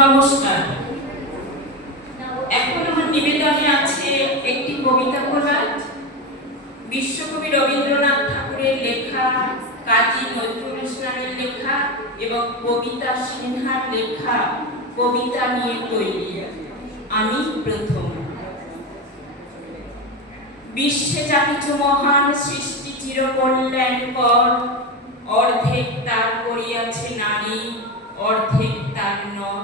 নমস্কার। এখন আমার নিবেদনে আছে একটি কবিতা কোলাজ, বিশ্বকবি রবীন্দ্রনাথ ঠাকুরের লেখা, কাজী নজরুল ইসলামের লেখা এবং কবিতা সিনহার লেখা কবিতা নিয়ে তৈরি আমি প্রথম। বিশ্বে যা কিছু মহান সৃষ্টি চির কল্যাণকর, অর্ধেক তার করিয়াছে নারী, অর্ধেক তার নর।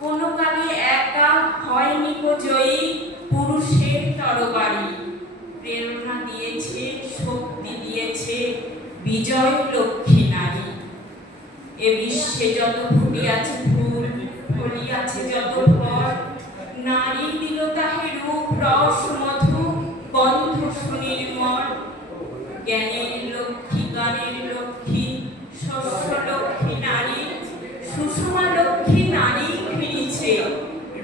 কোন কালে একা হয়নি কো জয়ী, পুরুষের তরবারি। প্রেরণা দিয়েছে, শক্তি দিয়েছে বিজয় লক্ষ্মী নারী। এ বিশ্বে যত ফুটিয়াছে ফুল, ফলিয়াছে যত ফল, নারী দিল তাহে রূপ রস মধু, গন্ধ সুনির্মল। জ্ঞানের লক্ষ্মী, গানের লক্ষ্মী, শস্য লক্ষ্মী নারী, সুষমা লক্ষ্মী নারী ফিরিছে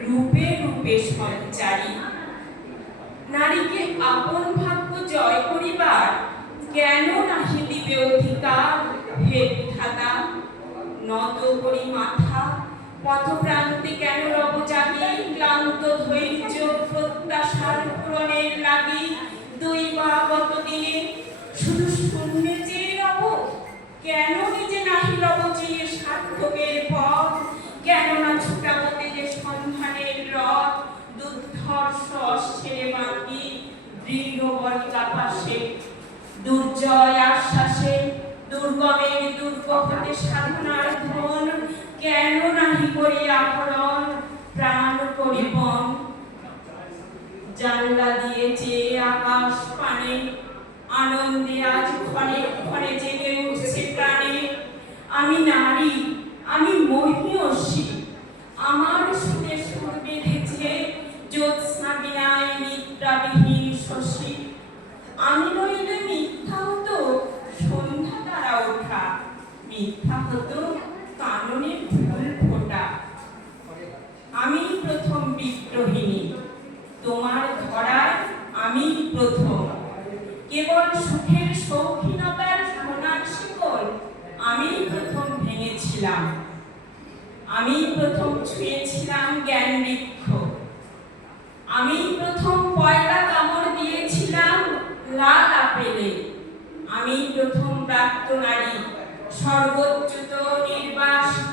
রূপে রূপে সঞ্চারী। নারীকে আপন ভাগ্য জয় করিবার কেন নাহি দিবে অধিকার? হে বিধাতা, নত করি মাথা, পথপ্রান্তে কেন রব জাগি? ক্লান্ত ধৈর্য প্রত্যাশার পূরণের লাগি দৈবাগত দিনে শুধু শূন্যে চেয়ে রব? কেন নিজে নাহি রব চেয়ে সার্থকের পথ? কেন না ছুটাবো তেজে সন্ধানের রথ? দুর্ধর্ষ অশ্বেরে বাঁধি দৃঢ় বলিকা পাশে, দুর্জয় আশ্বাসে দুর্গমের দুর্গ হতে সাধনার ধন। কেন নাহি করি আহরণ, প্রাণ করিবন? জানলা দিয়ে চেয়ে আকাশ পানে, আনন্দে আজ ক্ষণে ক্ষণে জেগে উঠছে প্রাণে। আমি নারী, আমি মহিয়সী, আমার সুরে সুর বেঁধেছে জ্যোৎস্না বিনায় নিদ্রাবিহীন শশী। আমি নইলে মিথ্যা হতো সন্ধ্যা তারা ওঠা, মিথ্যা হতো কাননে ফুল ফোটা। আমি প্রথম বিদ্রোহিণী, তোমার ধরায় আমি প্রথম। কেবল সুখের শৌখিনতার সোনার শিকল আমি প্রথম ভেঙেছিলাম। আমি প্রথম ছুঁয়েছিলাম জ্ঞান বৃক্ষ। আমি প্রথম পয়লা কামড় দিয়েছিলাম লাল আপেলে। আমি প্রথম প্রাপ্ত নারী, সর্বোচ্চত নির্বাসিত